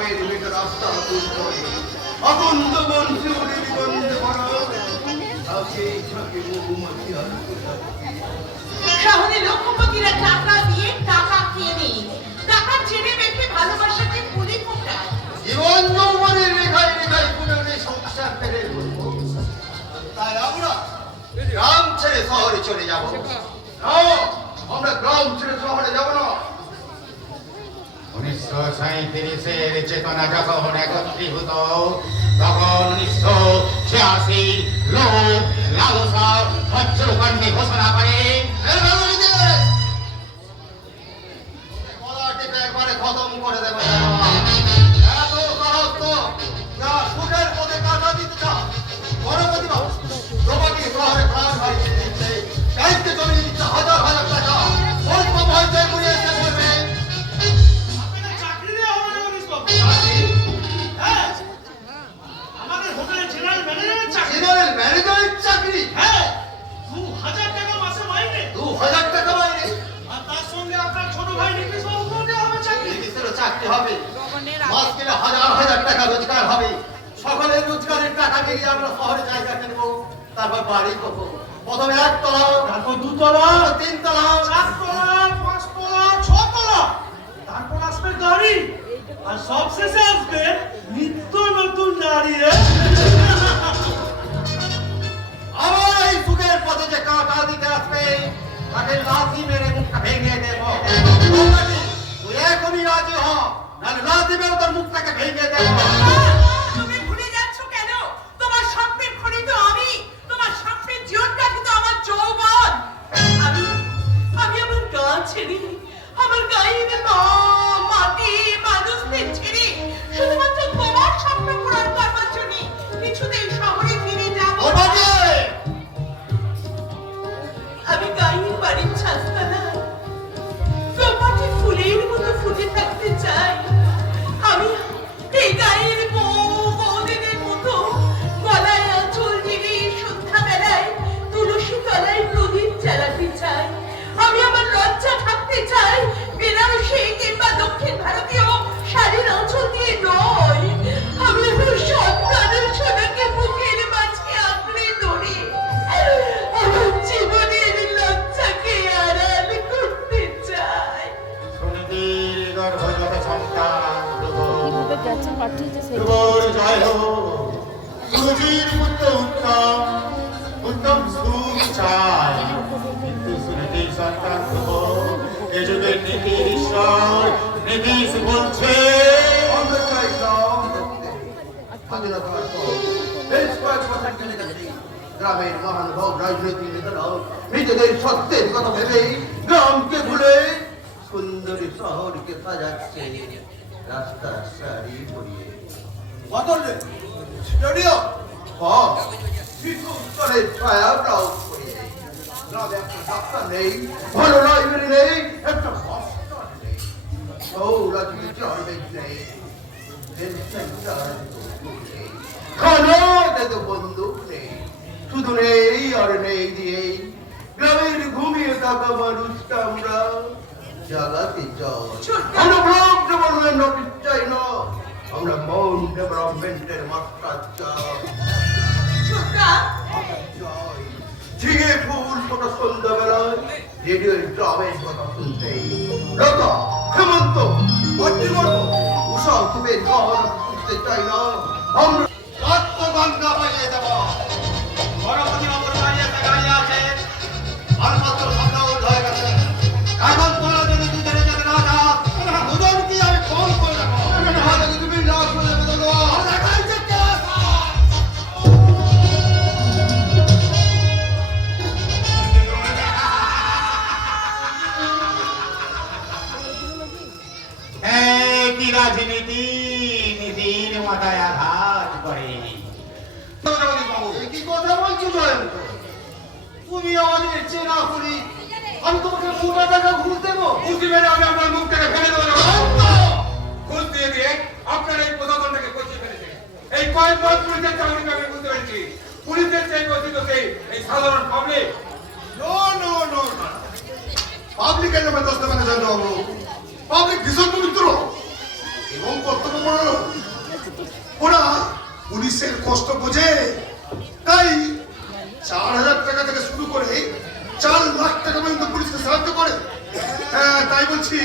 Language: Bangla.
গ্রামের মেঘ রাস্তা করে অকুন্ত বংশী উঠে দিগন্ধে ভরা থাকে থাকে মধুমতি আর শহরে লক্ষপতিরা টাকা দিয়ে টাকা কেনে, টাকা চেনে বেঁধে ভালোবাসাকে ফুলে ফোটায়। জীবন যৌবনের রেখায় রেখায় পুনরে সংসার ফেলে বলবো, তাই আমরা গ্রাম ছেড়ে শহরে চলে যাব। আমরা গ্রাম ছেড়ে শহরে যাব না। 1937-এর চেতনা যখন একত্রীভূত, তখন 1986 লোভ লালসা বজ্রকণ্ঠে ঘোষণা করে একবারে খতম করে দেবে। এত সহজ যা সুখের পথে কাটা দিতে চাও গণপতি বাবু তোমাকে শহরে প্রাণ হারিয়ে দিচ্ছে, দায়িত্বে জমিয়ে দিচ্ছে হাজার হাজার টাকা। অল্প পয়সায় মরে এসে বলবে জেনারেল ম্যানেজারের চাকরি। হ্যাঁ, 2000 টাকা মাসে মাইনে। 2000 টাকা মাইনে, আর তার সঙ্গে আপনার ছোট ভাই নীতিশ বাবুকেও দেওয়া হবে চাকরি। নীতিশেরও চাকরি হবে, মাস গেলে হাজার হাজার টাকা রোজগার হবে। সকলের রোজগারের টাকা দিয়ে আমরা শহরে জায়গা কিনবো, তারপর বাড়ি করবো। প্রথমে 1 তলা, তারপর 2 তলা, 3 তলা, 4 তলা, 5 তলা, 6 তলা, তারপর আসবে গাড়ি, আর সবশেষে আসবে নিত্য নতুন গাড়ি। আমার এই সুখের পথে যে কাঁটা দিতে আসবে তাকে লাথি মেরে মুখটা ভেঙে দেব। তুই এখনই রাজি হ, নাহলে লাথি মেরে তোর মুখটাকে ভেঙে দেব। তুমি ভুলে যাচ্ছ কেন? তোমার স্বপ্নের খনি তো আমি, তোমার স্বপ্নের জীবন কাঠি তো আমার যৌবন। আমি আমার গাঁ ছেড়ে, আমার গায়ের মাটি মানুষদের ছেড়ে শুধুমাত্র তোমার স্বপ্ন পূরণ করবার জন্য কিছুতেই শহরে ফিরে যাব। আমি গায়ের বাড়ির ছাদতলা প্রপাটি ফুলের মতো ফুটে থাকতে চাই। আমি এই গায়ের বৌদিদের মতো গলায় আঁচল দিয়ে সন্ধ্যাবেলায় তুলসী তলায় প্রদীপ জ্বালাতে চাই। আমি আমার লজ্জা থাকতে চাই বেনারসি কিংবা দক্ষিণ ভারতীয় শাড়ির আঁচল দিয়ে নয়। আমি আমার সন্তানের সোনাকে বুকের মাঝে আঁকড়ে ধরে আমার জীবনের লজ্জাকে আড়াল করতে চাই। সুনীতির গর্ভজাত সন্তান যাচ্ছে পাঠিয়েছে সেই ধ্রুবর জয় হোক, সুনীতির পুত্র উত্তম উত্তম সুখ চায়, কিন্তু সুনীতির সন্তান ধ্রুব এ যুগের নীতির ঈশ্বর নীতিশ বলছে আমরা চাই গ্রাম দেখতে। স্বাধীনতার পর বেশ কয়েক বছর চলে গেছে, গ্রামের মহানুভব রাজনৈতিক নেতারা নিজেদের সত্যের কথা ভেবেই গ্রামকে ভুলে সুন্দরী শহরকে সাজাচ্ছে রাস্তার সারি পরিয়ে। বদলে স্টেডিয়াম শিশু স্তরের ছায়া ব্রাউজ করিয়ে। গ্রামে একটা ডাক্তার নেই, ভালো লাইব্রেরি নেই, একটা হসপিটাল নেই, রাজনীতি চলবেই নেই, খানাতে তো বন্দুক নেই, শুধু নেই আর নেই দিয়েই গ্রামের ঘুমিয়ে থাকা মানুষটা আমরা জাগাতে চাই। আমরা ব্লক ডেভেলপমেন্ট অফিস চাই না, আমরা মন ডেভেলপমেন্টের মাস্টার চাই। ঝিঙে ফুল ফোটা সন্ধ্যাবেলায় রেডিওর ড্রামের কথা শুনতেই লতা হেমন্ত অর্জুন উষা খুবের গহনা শুনতে চাই না, আমরা আত্মগঙ্গা বাজিয়ে দেব। গণপতি বাবুর গাড়ি আছে, আর মাত্র সন্ধ্যা হয়ে গেছে, এখন তোরা যদি দুজনে যেতে না যাস দুজনকে আমি ফোন করে দেবো। তুমি না করে দেবো। কি রাজনীতি নীতির মাথায় আঘাত করে। কি কথা বলছো জয়ন্ত? তুমি আমাদের চেনা করি, আমি তোমাকে মোটা টাকা ঘুষ দেবো? ঘুষ মেরে আমি আপনার মুখ থেকে ফেলে দেবো। ঘুষ দিয়ে দিয়ে আপনার এই প্রশাসনটাকে কচিয়ে ফেলেছে। এই কয়েক মাস পুলিশের চাকরিকে আমি বুঝতে পেরেছি। পুলিশের সেই গঠিত সেই এই সাধারণ পাবলিক। পাবলিকের নামে দশটা মানে জানতে হবো, পাবলিক ভীষণ পবিত্র। এবং কর্তব্যপরায়ণ। ওরা পুলিশের কষ্ট বোঝে, তাই 4,000 টাকা থেকে শুরু করে 4 লাখ টাকা পর্যন্ত পুলিশকে সাহায্য করে। হ্যাঁ, তাই বলছি।